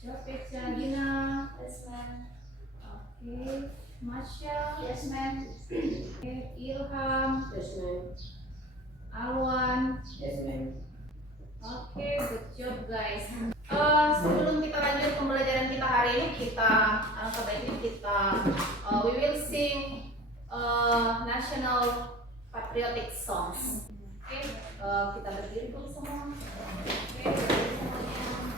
Shofisha, Gina. Yes, ma'am. Okay. Masya. Yes, ma'am. Okay. Ilham. Yes, ma'am. Alwan. Yes, ma'am. Oke, good job guys. Sebelum kita lanjut pembelajaran kita hari ini, alangkah baiknya we will sing national patriotic songs. Oke, kita berdiri dulu semua. Oke, berdiri semuanya.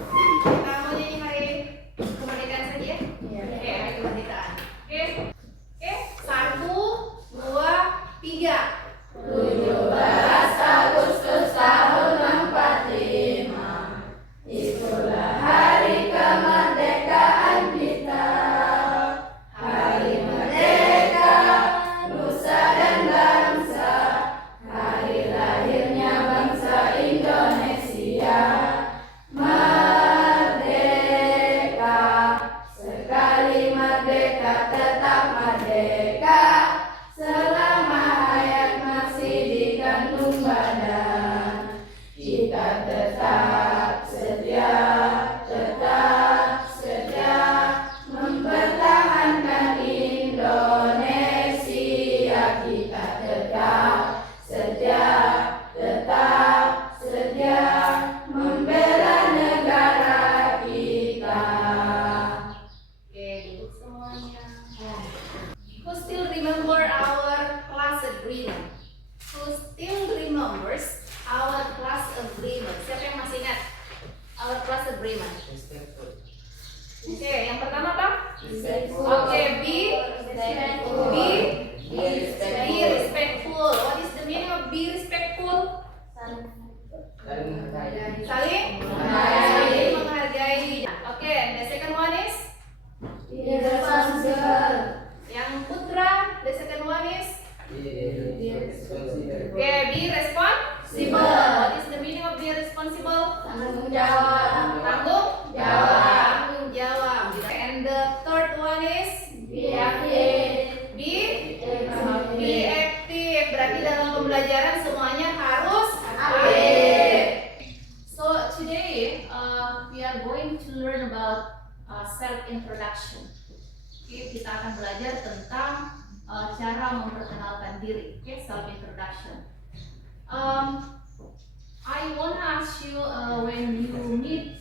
Kita mau nyanyi hari kemerdekaan saja ya? Iya. Oke, hari kemerdekaan. Oke, oke, 1, 2, 3. 17 Agustus tahun 45, itulah hari kemerdekaan kita. Hari merdeka, nusa dan bangsa, hari lahirnya bangsa Indonesia. Merdeka, sekali merdeka tetap merdeka, selama hayat masih digantung badan. Kita tetap setia mempertahankan Indonesia. Kita tetap setia membela negara kita. Oke, duduk semuanya. Who still remember our class agreement? Who still remembers our class agreement? Siapa yang masih ingat our class agreement? Respectful. Oke, yang pertama apa? Respectful. Oke, be Respectful. respectful. What is the meaning of be respectful? Saling menghargai. Saling menghargai. Oke, the second one is Irresponsible. yang putra. The second one is Responsible. okay, be responsible. What is the meaning of be responsible? Tanggung jawab. Tanggung jawab. And the third one is Be active. be active. Berarti dalam pembelajaran semuanya harus Aktif. So today we are going to learn about self introduction. Oke, kita akan belajar tentang cara memperkenalkan diri. Oke, self introduction. I wanna ask you when you meet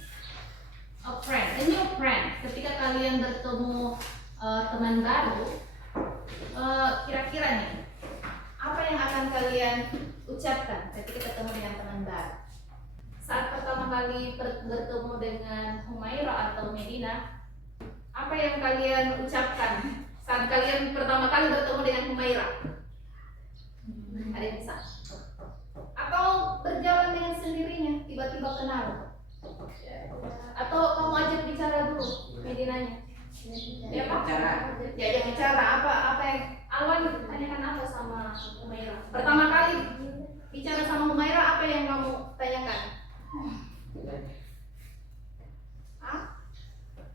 a new friend, ketika kalian bertemu teman baru, kira-kira nih, apa yang akan kalian ucapkan ketika ketemu dengan teman baru? Saat pertama kali bertemu dengan Humaira atau Medina, apa yang kalian ucapkan saat kalian pertama kali bertemu dengan Humaira? Ada yang bisa? Atau berjalan dengan sendirinya, tiba-tiba kenal? Atau kamu ajak bicara dulu Medinanya? Ya Pak? Diajak bicara apa yang Alwan tanyakan apa sama Humaira? Pertama kali bicara sama Humaira, apa yang kamu tanyakan? Hah?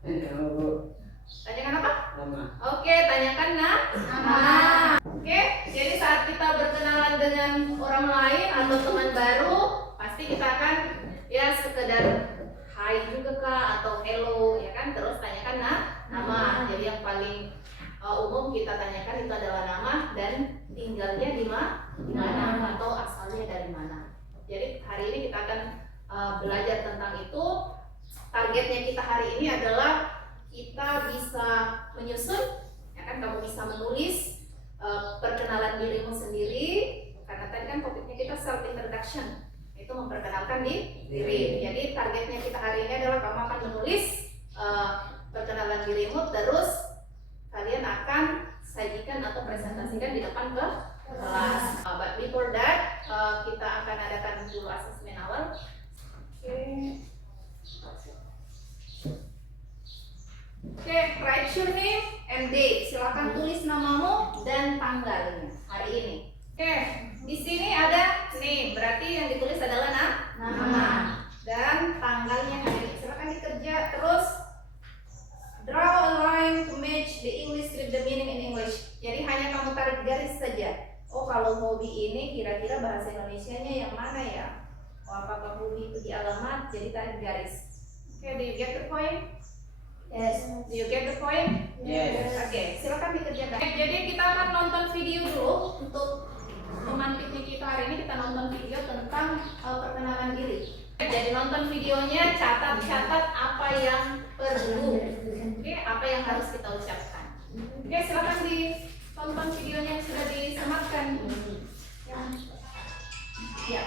Tanyakan apa? Nama. Oke, tanyakan nama. Oke, jadi saat kita berkenalan dengan orang lain atau teman baru, pasti kita akan ya sekedar hai juga kak atau hello ya kan, terus tanyakan nama. Jadi yang paling umum kita tanyakan itu adalah nama dan tinggalnya di mana atau asalnya dari mana. Jadi hari ini kita akan belajar tentang itu. Targetnya kita hari ini adalah kita bisa menyusun, ya kan, kamu bisa menulis perkenalan dirimu sendiri, karena tadi kan topiknya kita self introduction, itu memperkenalkan diri. Jadi targetnya kita hari ini adalah kamu akan menulis perkenalan dirimu, terus kalian akan sajikan atau presentasikan di depan ke kelas. But before that, kita akan adakan dulu asesmen awal. Oke, write your name and date. Silakan tulis namamu dan tanggalnya hari ini. Oke, di sini ada name, berarti yang ditulis adalah nama dan tanggalnya hari ini. Silakan dikerja terus. Draw a line to match the English with the meaning in English. Jadi hanya kamu tarik garis saja. Oh, kalau hobi ini kira-kira bahasa Indonesianya yang mana ya? Oh, apakah hobi itu di alamat? Jadi tarik garis. Oke, do you get the point? Yes. Do you get the point? Yes. Oke, silakan dikerjakan. Jadi kita akan nonton video dulu untuk teman piknik kita hari ini. Kita nonton video tentang perkenalan diri. Jadi nonton videonya, catat apa yang perlu, oke, apa yang harus kita ucapkan. Oke, silakan ditonton videonya yang sudah disematkan. Ya.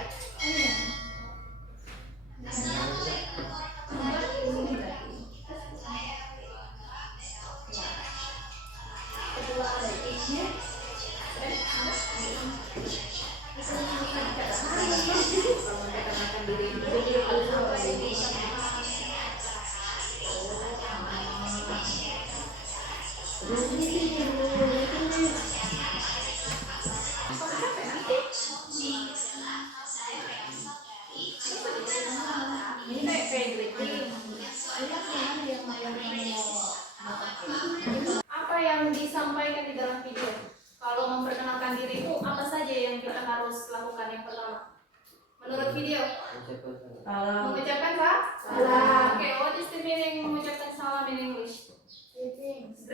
Kedua ada nya. Apa yang disampaikan di dalam video? Kalau memperkenalkan diri itu apa saja yang kita harus lakukan yang pertama? Menurut video, mengucapkan salam. Oke, what is the meaning mengucapkan salam in English? Greetings.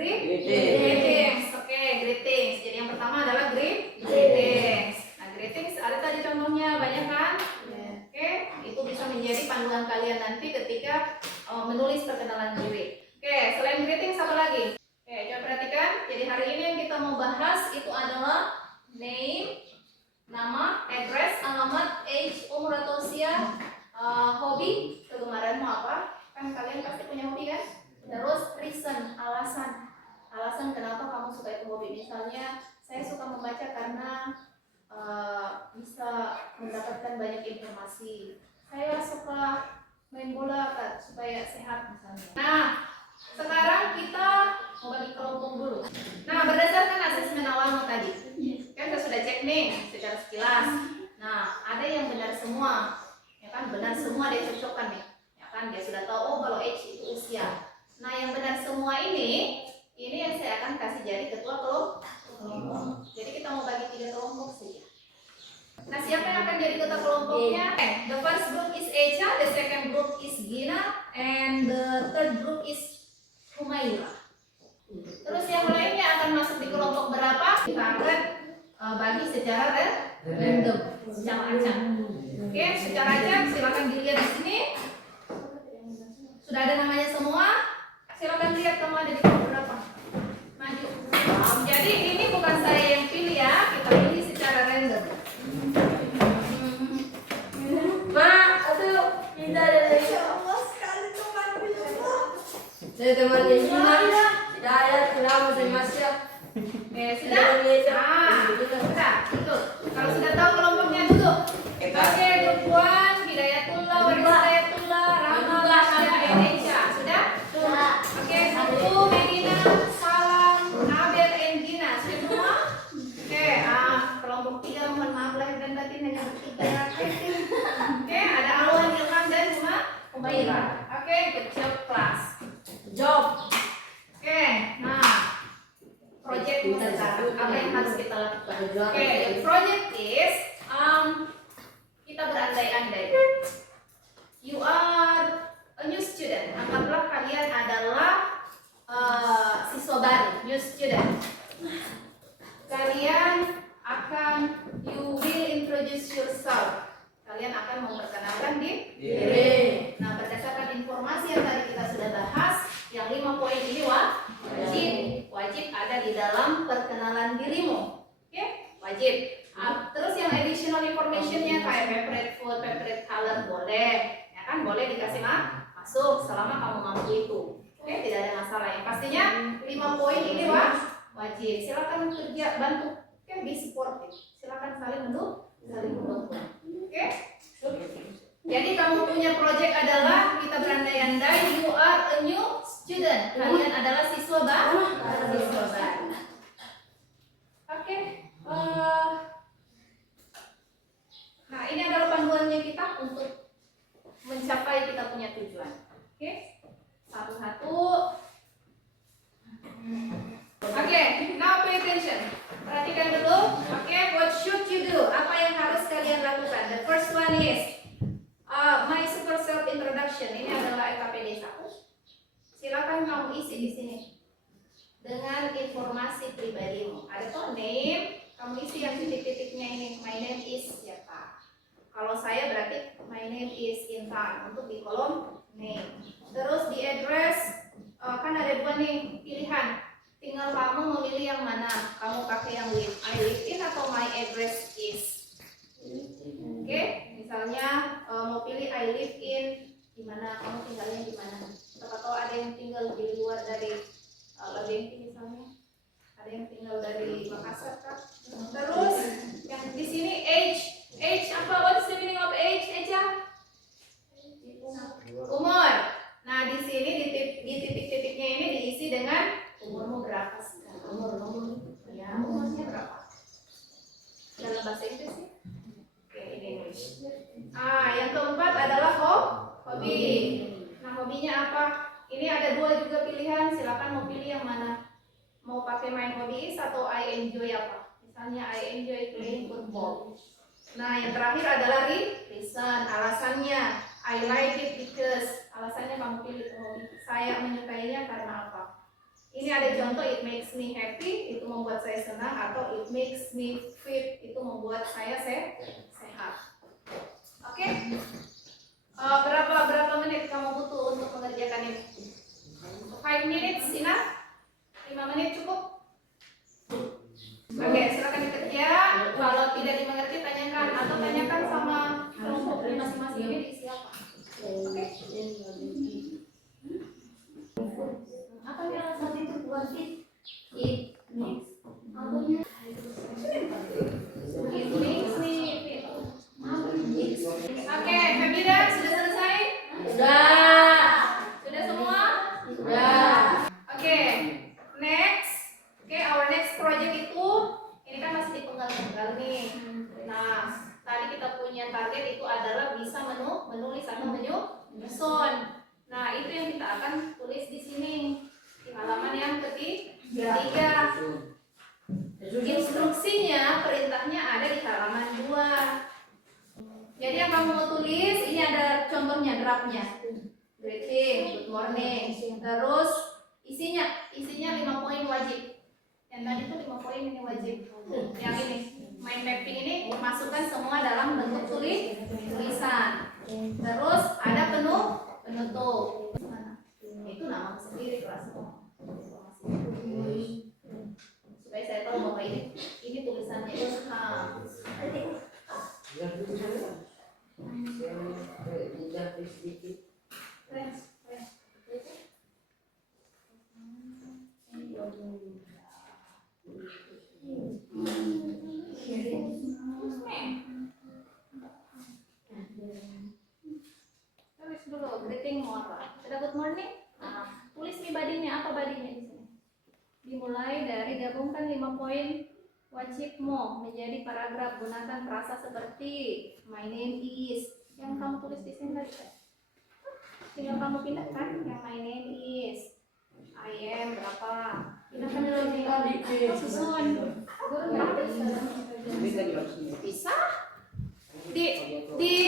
Oke, greetings. Jadi yang pertama adalah greetings. Nah, greetings ada tadi contohnya banyak kan? Oke, itu bisa menjadi panduan kalian nanti ketika menulis perkenalan diri. Oke, selain greetings apa lagi? Oke, coba perhatikan. Jadi hari ini yang kita mau bahas itu adalah name, nama, address, alamat, age, umur atau usia, hobi, kegemaranmu apa? Kan kalian pasti punya hobi kan? Terus reason, alasan kenapa kamu suka itu hobi. Misalnya saya suka membaca karena bisa mendapatkan banyak informasi. Saya suka main bola supaya sehat misalnya. Nah, sekarang kita mau bagi kelompok dulu. Nah, berdasarkan asesmen awalmu tadi, kan saya sudah cek nih secara sekilas. Nah, ada yang benar semua, ya kan? Benar semua dia cocokkan nih, ya kan? Dia sudah tahu oh kalau age itu usia. Nah, yang benar semua ini yang saya akan kasih jadi ketua kelompok. Jadi kita mau bagi 3 kelompok saja. Nah, siapa yang akan jadi ketua kelompoknya? The first group is Echa, the second group is Gina, and the third group is Humaira. Terus yang lainnya akan masuk di kelompok berapa? Kita akan bagi secara random, secara acak. Oke, secara acak silakan dilihat di sini. Sudah ada namanya semua. Silakan lihat kamu ada di kelompok berapa. Maju. Jadi ini bukan saya yang pilih ya, kita pilih secara random. Saya temannya Gina, Hidayat, Ilham, dan Masya. Oke, sudah? Sudah. Tuh. Kalau sudah tahu kelompoknya duduk. Oke, grup 1, Hidayatullah, Hidayatullah, Rahma, Masya, Indonesia. Sudah? Oke, grup 2, Medina, Salam, Abel, and Gina. Sudah semua? Oke, kelompok 3 mohon maaf lahir dan batin hanya bertiga. Oke, ada Alwan, Ilham, dan Humaira. Oke, good job class. Job. Oke, nah project sekarang apa yang harus kita lakukan? Oke, the project is kita berandai-andai. You are a new student. Anggaplah kalian adalah siswa baru, new student. Kalian you will introduce yourself. Kalian akan memperkenalkan diri. Nah, berdasarkan informasi yang tadi kita sudah bahas, yang 5 poin ini wajib ada di dalam perkenalan dirimu. Oke? Wajib. Terus yang additional informationnya kayak favorite food, favorite color boleh, ya kan? Boleh dikasih masuk selama kamu mampu itu. Oke? Tidak ada masalah. Yang pastinya 5 poin ini wajib. Silakan kerja bantu. Oke? Be supportive. Silakan saling mendukung. Oke? Jadi kamu punya project adalah kita berandai-andai you are a new student. Kalian adalah siswa baru. Oke. Nah, ini adalah panduannya kita untuk mencapai kita punya tujuan. Oke? Satu-satu. Oke, now pay attention. Perhatikan dulu. Oke, what should you do? Apa yang harus kalian lakukan? The first one is my super self introduction. Ini adalah LKPD 1. kamu isi di sini dengan informasi pribadimu. Ada tuh name, kamu isi yang titik-titiknya ini. My name is siapa? Kalau saya berarti my name is Intan untuk di kolom name. Terus di address kan ada dua nih pilihan. Tinggal kamu memilih yang mana. Kamu pakai yang live, I live in atau my address is. Oke, misalnya mau pilih I live in di mana, kamu tinggalnya di mana. Atau ada yang tinggal di luar dari Lodengki misalnya, ada yang tinggal dari Makassar kan. Terus yang di sini age apa? What's the meaning of age? Aja umur. Nah di sini di titik-titiknya ini diisi dengan umurmu berapa sekarang. Umur ya, umurnya berapa dalam bahasa Inggris sih. Oke, in English. Yang keempat adalah hobi. Nah hobinya apa? Ini ada dua juga pilihan, silakan mau pilih yang mana. Mau pakai main hobbies atau I enjoy apa? Misalnya I enjoy playing football. Nah yang terakhir adalah reason, alasannya. I like it because, alasannya kamu pilih hobi. Saya menyukainya karena apa? Ini ada contoh, it makes me happy, itu membuat saya senang, atau it makes me fit, itu membuat saya sehat. Oke? Berapa menit kamu butuh untuk mengerjakan ini? 5 minutes enough? 5 menit cukup? Oke, silakan dikerja. Kalau tidak dimengerti tanyakan atau tanyakan sama kelompok masing-masing ini diisi apa. Oke? Apa yang alasan itu buat it? It makes me fit. Oke, Febida sudah selesai? Sudah. Sudah semua? Sudah. Oke, next. Oke, our next project itu ini kan masih dipenggal-penggal nih. Nah, tadi kita punya target itu adalah bisa menulis atau menyusun. Nah, itu yang kita akan tulis di sini di halaman yang ketiga. Instruksinya, perintahnya ada di halaman 2. Jadi yang kamu mau tulis, ini ada contohnya, draftnya. Greeting, good morning. Terus isinya 5 poin wajib. Yang tadi itu 5 poin ini wajib. Yang ini, mind mapping ini masukkan semua dalam bentuk tulisan. Terus ada penutup. Itu nama sendiri kelasnya. Supaya saya tahu bahwa ini tulisannya Ilham. Tulis dulu greeting moral. Sudah good morning? Tulis nih badinya, apa badinya di sini? Dimulai dari gabungkan 5 poin wajibmu menjadi paragraf, gunakan frasa seperti my name is. Yang kamu tulis di sini tadi kan? Tinggal kamu pindahkan yang my name is. I am berapa? Pindahkan dulu susun. Bisa? Di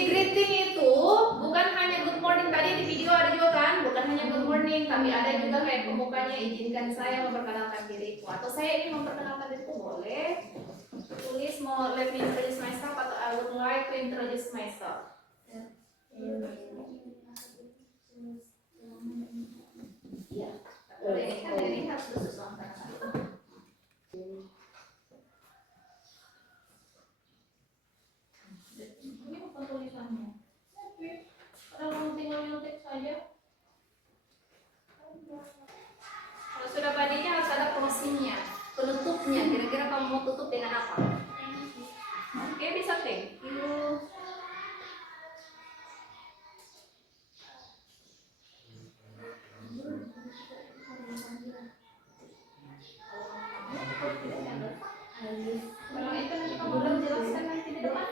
greeting itu bukan hanya good morning, tadi di video ada juga kan, bukan hanya good morning, tapi ada juga kayak pembukanya, izinkan saya memperkenalkan diriku, atau saya ingin memperkenalkan diriku, boleh tulis mau let me introduce myself atau I would like to introduce myself. Iya, ini harus disusun. Ini bukan tulisannya. Kalau kamu tinggal nyontek saja. Kalau sudah badinya harus ada closingnya, penutupnya. Kira-kira kamu mau tutup dengan apa? Oke, bisa thank you. Kalau itu nanti kamu belum jelaskan nanti di depan.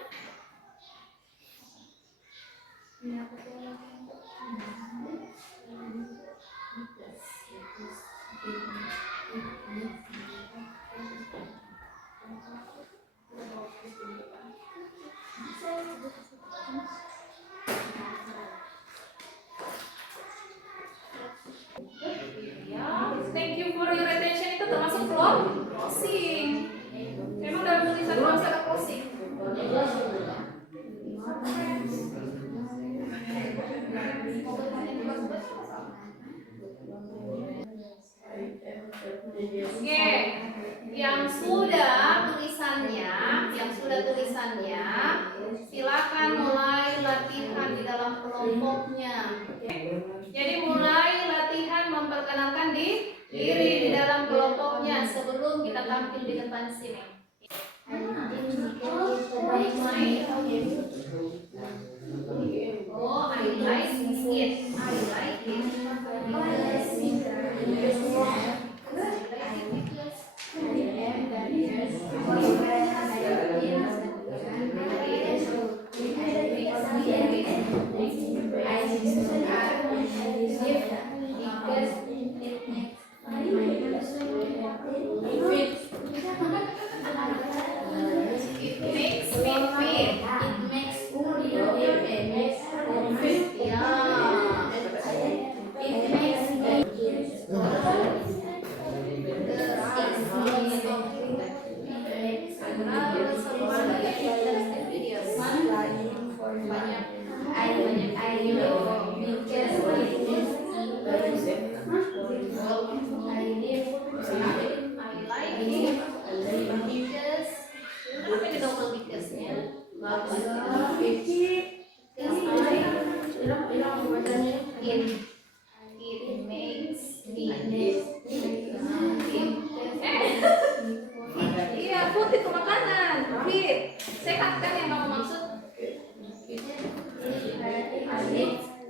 for your attention itu termasuk closing. Memang dalam tulisan itu harus ada closing. Oke, yang sudah tulisannya, silakan mulai latihan di dalam kelompoknya. Jadi mulai latihan memperkenalkan diri di dalam kelompoknya sebelum kita tampil di depan sini. Oh, I like it. Iya, food itu makanan. Fit. Sehat kan yang kamu maksud? It makes me happy.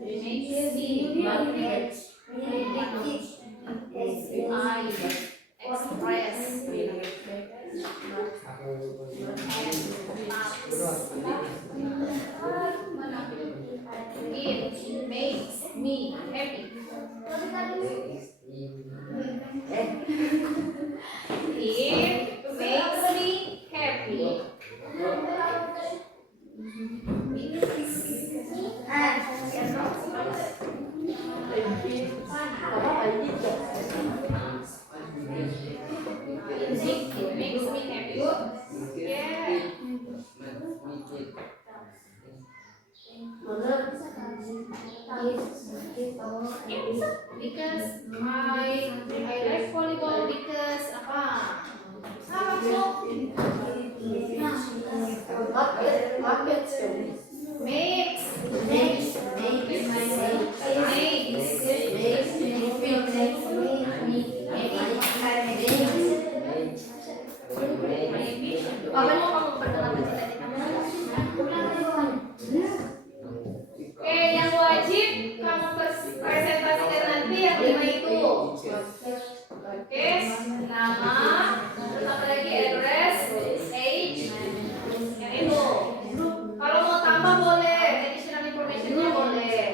It makes me happy. It makes me happy. Yeah. Because I like volleyball because apa? Apa tuh? Apa mau kamu perkenalkan cita-cita kamu? Oke, yang wajib kamu presentasikan nanti yang 5 itu. Oke, nama, terus apa lagi, address, age, yang itu. Kalau mau tambah boleh, additional information-nya boleh.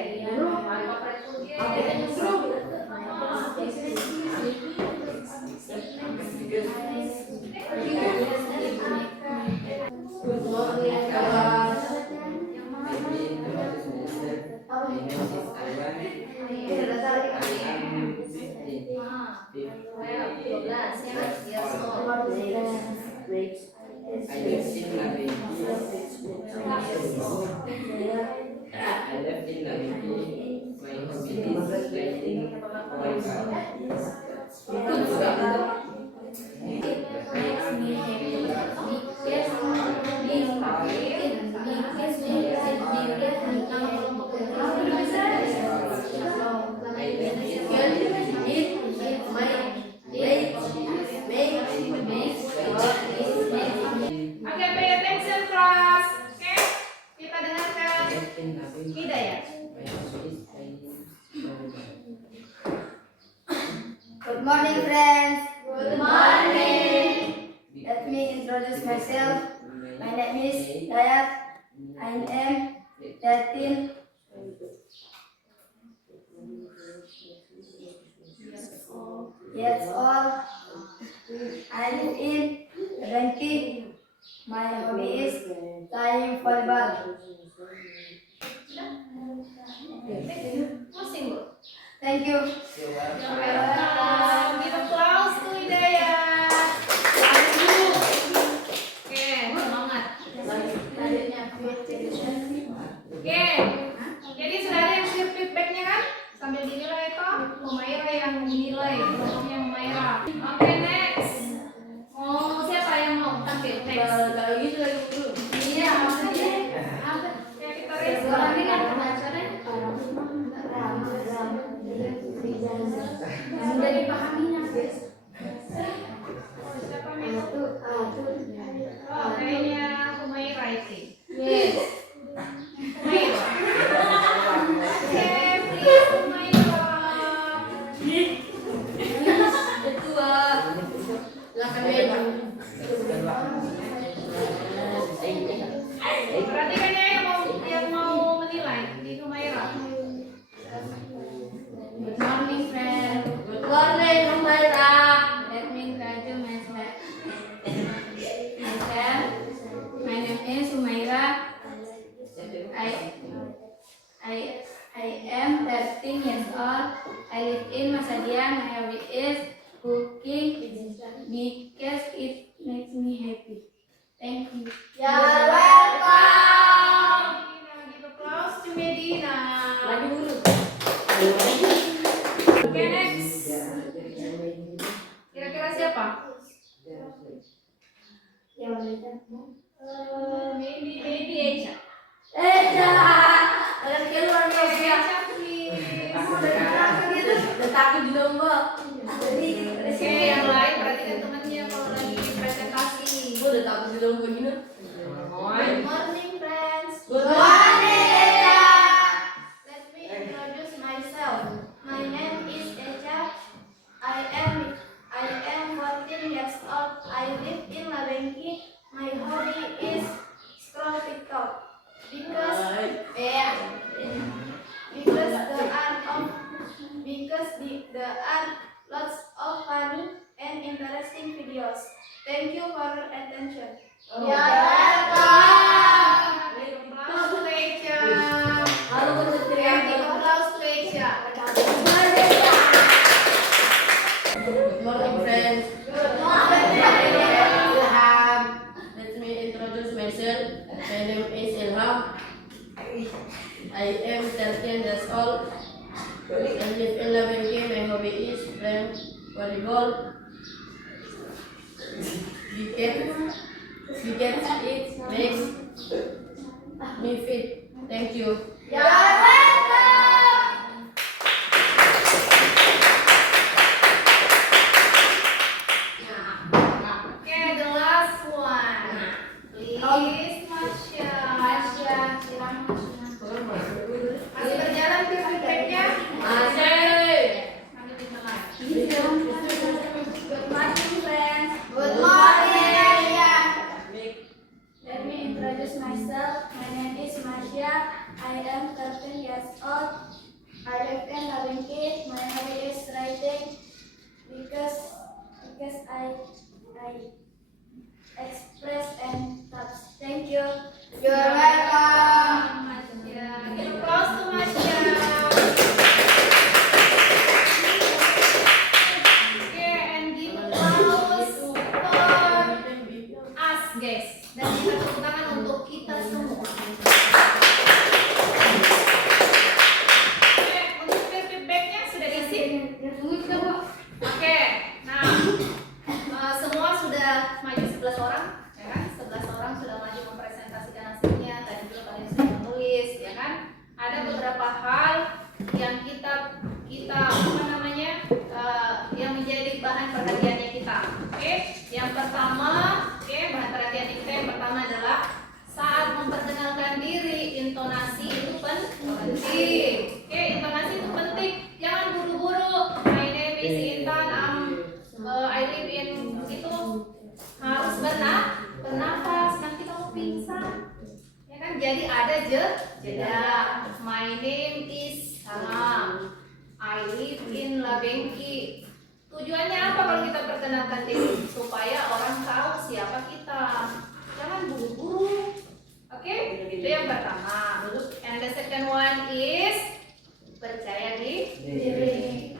Oke, pay attention class. Oke, kita dengarkan Hidayat. Good morning, friends. Good morning. Let me introduce myself. My name is Dayat. I am 13. Years old. I live in Banki. My hobby is playing volleyball. Masing, Bu. Thank you. You're welcome. Give applause. yang menilai, kelompoknya Humaira. Oke, next. Mau siapa yang mau tampil? Next. Kalau gitu lagi dulu. Iya, maksudnya apa? Oke, kita raise. Sekarang ini kan bahasanya sudah dipahaminya, guys. Siapa minta? Oh, kayaknya Humaira itu. Yes. Humaira. Oke, please Humaira. Ketua. Silakan maju. Berarti kayaknya yang mau menilai di Humaira. Good morning, friend. Good morning, Humaira. Let me introduce myself. My name is Humaira. I am 13 years old. I live in Masadia. My hobby is cooking because it makes me happy. Thank you. You're welcome. Now give applause to Medina. Lagi dulu. Oke, next. Kira-kira siapa? Maybe Echa. Kalian keluar nih, ya. Echa, please. Takut di lomba. Oke, yang lain perhatikan temannya kalau lagi presentasi. Gue udah takut di lomba gini. Good morning, friends. Good morning, Echa. Let me introduce myself. My name is Echa. I am 14 years old. I live in Labengki. My hobby is scroll TikTok because there are lots of funny and interesting videos. Thank you for your attention. You're welcome. Applause to Echa. Halo, gue Kreatif applause to Echa. Good morning, friends. Good Ilham. Let me introduce myself. My name is Ilham. I am 13 years old. I live in Labengki. My hobby is playing volleyball. Because it makes me fit. Thank you. You're welcome. Okay, the last one. Please, Masya. Masih berjalan ke feedbacknya? Nanti di tengah. Good morning, friends. Good morning. Let me introduce myself. My name is Masya. I am 13 years old. I live in Labengki. My hobby is writing because I express and touch. Thank you. You're welcome. Masya. Give applause to Masya. Okay, and give applause for us, guys. Dan kita tepuk tangan untuk kita semua. Oke, untuk feedbacknya sudah diisi? Oke, nah semua sudah maju 11 orang, ya kan? 11 orang sudah maju mempresentasikan hasilnya. Tadi juga kalian sudah menulis, ya kan? Ada beberapa hal yang kita apa namanya yang menjadi bahan perhatiannya kita. Oke, yang pertama, bahan perhatian kita yang pertama adalah saat memperkenalkan diri, intonasi itu penting. Oke, intonasi itu penting. Jangan buru-buru. My name is Intan. I live in itu harus bernafas. Nanti kamu pingsan. Ya kan? Jadi ada jeda. My name is Salam. I live in Labengki. Tujuannya apa kalau kita perkenalkan diri? Supaya orang tahu siapa kita. Jangan buru-buru. Oke? Itu yang pertama. And the second one is percaya diri.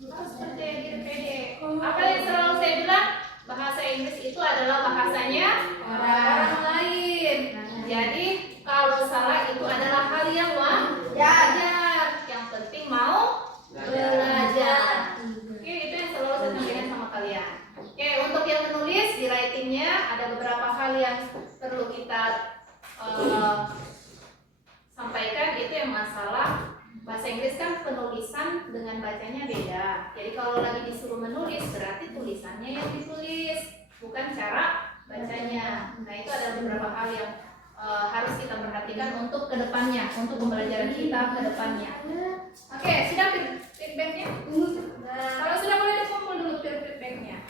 Harus percaya diri pede. Apa yang selalu saya bilang? Bahasa Inggris itu adalah bahasanya orang lain. Jadi kalau salah itu adalah hal yang wajar. Yang penting mau belajar. Jadi kalau lagi disuruh menulis berarti tulisannya yang ditulis, bukan cara bacanya. Nah itu ada beberapa hal yang harus kita perhatikan untuk kedepannya, untuk pembelajaran kita kedepannya. Oke, sudah feedbacknya? Kalau sudah boleh dikumpul dulu feedbacknya.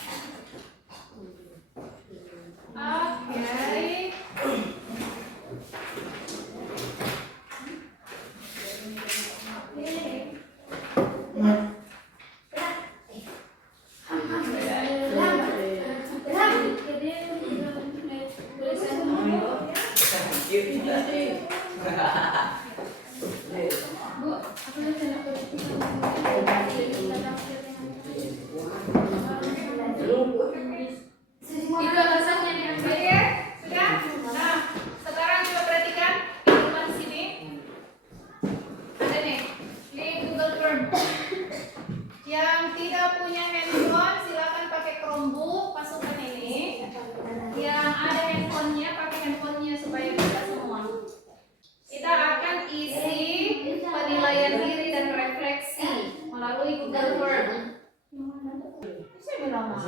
Oke. Itu alasannya diambil ya, sudah. Nah, sekarang coba perhatikan di depan sini. Ada nih di Google Chrome. Yang tidak punya handphone silakan pakai Chromebook, masukkan ini. Yang ada handphonenya pakai handphonenya supaya bisa semua. Kita akan isi penilaian diri dan refleksi melalui Google Form. Saya bilang mah.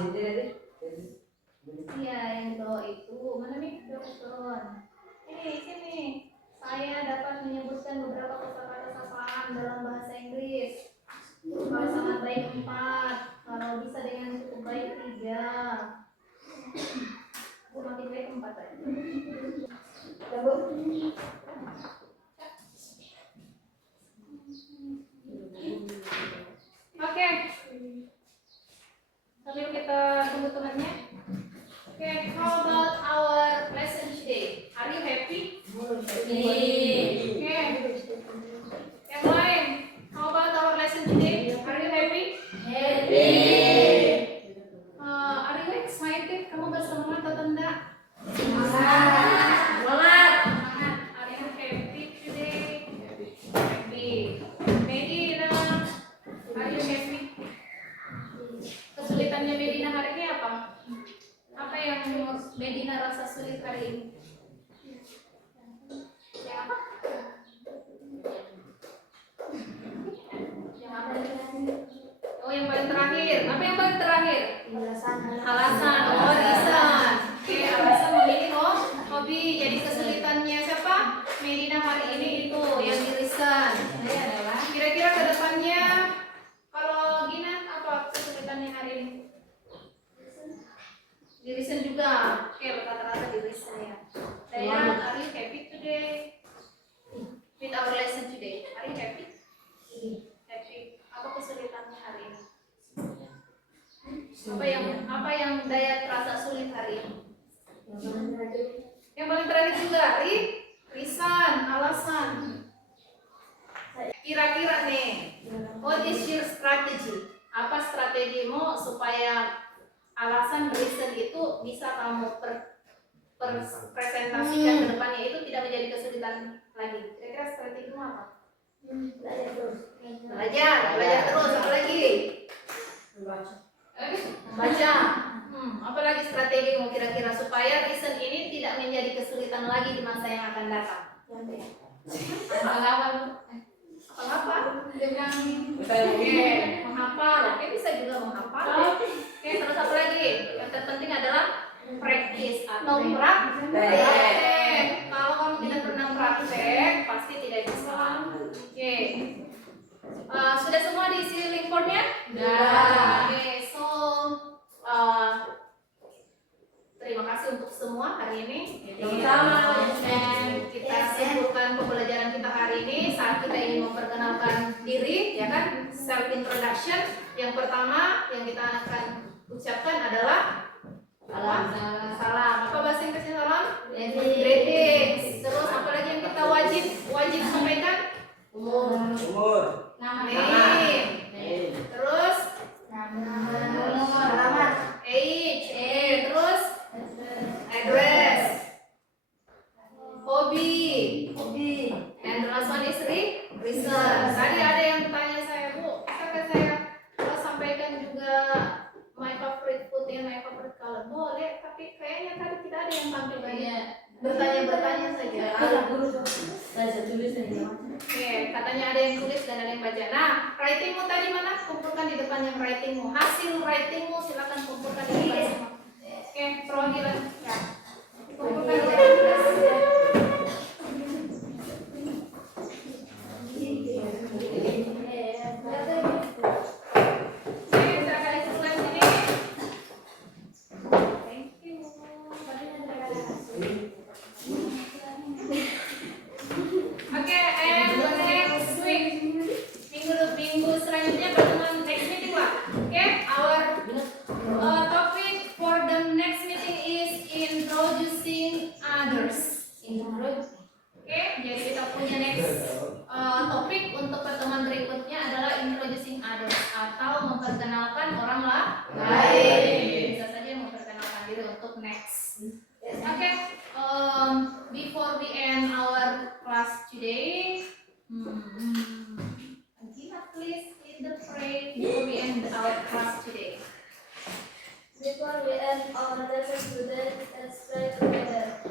Iya, yang di bawah itu mana nih? Turun. Sini. Saya dapat menyebutkan beberapa kosakata sapaan dalam bahasa Inggris. Kalau sangat baik 4, kalau bisa dengan cukup baik 3. Semakin baik 4 aja. Oke. Sambil kita tunggu temannya. Okay, how about our lesson today? Are you happy? Okay. Yang lain, how about our lesson today? Are you happy? Are you excited? Kamu bersemangat atau enggak? Semangat. Are you happy today? Happy. Medina, are you happy? Kesulitannya Medina hari ini apa? Apa yang Medina rasa sulit hari ini? Yang apa? Yang apa? Oh, yang paling terakhir. Apa yang paling terakhir? Alasan. Oh, reason. Oke, alasan memilih hobi. Jadi kesulitannya siapa? Medina hari ini itu yang di reason. Kira-kira ke depannya kalau Gina apa kesulitannya hari ini? Di reason juga. Oke, rata-rata di reason ya. Dayan, are you happy today? With our lesson today. Are you happy? Happy. Apa kesulitannya hari ini? Apa yang Dayan rasa sulit hari ini? Yang paling terakhir juga, reason, alasan. Kira-kira nih, what is your strategy? Apa strategimu supaya alasan reason itu bisa kamu presentasikan ke depannya itu tidak menjadi kesulitan lagi? Kira-kira strategimu apa? Belajar terus, apa lagi? Membaca. Apalagi strategimu kira-kira supaya reason ini tidak menjadi kesulitan lagi di masa yang akan datang? Apa? Dengan menghafal. Oke, bisa juga menghafal. Oke, terus apa lagi? Yang terpenting adalah practice atau praktek. Kalau kamu tidak pernah praktek, pasti tidak bisa. Oke. Sudah semua diisi link formnya? Oke, so terima kasih untuk semua hari ini. Dan kita simpulkan pembelajaran kita hari ini saat kita ingin memperkenalkan diri, ya kan? Self introduction. Yang pertama yang kita akan ucapkan adalah salam. Apa bahasa Inggrisnya salam? Greetings. Terus apa lagi yang kita wajib sampaikan? Umur. Name. Terus age. Terus address. Hobi. And the last one is reason. Tadi ada yang tanya saya, Bu, bisakah saya sampaikan juga my favorite food and my favorite color? Boleh, tapi kayaknya tadi tidak ada yang tampil banyak. Bertanya saja. Oke, kata Hanya ada yang tulis dan ada yang baca. Nah, writingmu tadi mana? Kumpulkan di depan yang writingmu. Hasil writingmu silakan kumpulkan di depan semua. Oke, perwakilan. Ya. Kumpulkan di depan. Minggu selanjutnya pertemuan next meeting lah. Okay, our topic for the next meeting is introducing others. Okay, jadi kita punya next topik untuk pertemuan berikutnya adalah introducing others atau memperkenalkan orang lain. Bisa saja memperkenalkan diri untuk next. Okay, before we end our class today. Please lead the prayer before we end our class today. Before we end our lesson today, let's pray together.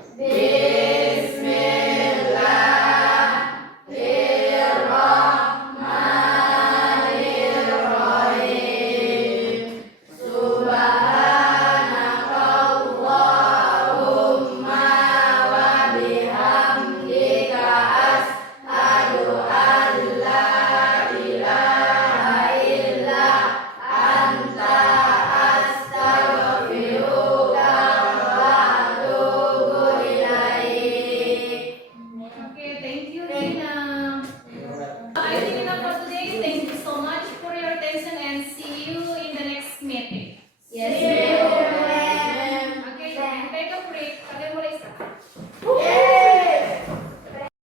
Okay, thank you, Rina. I think enough for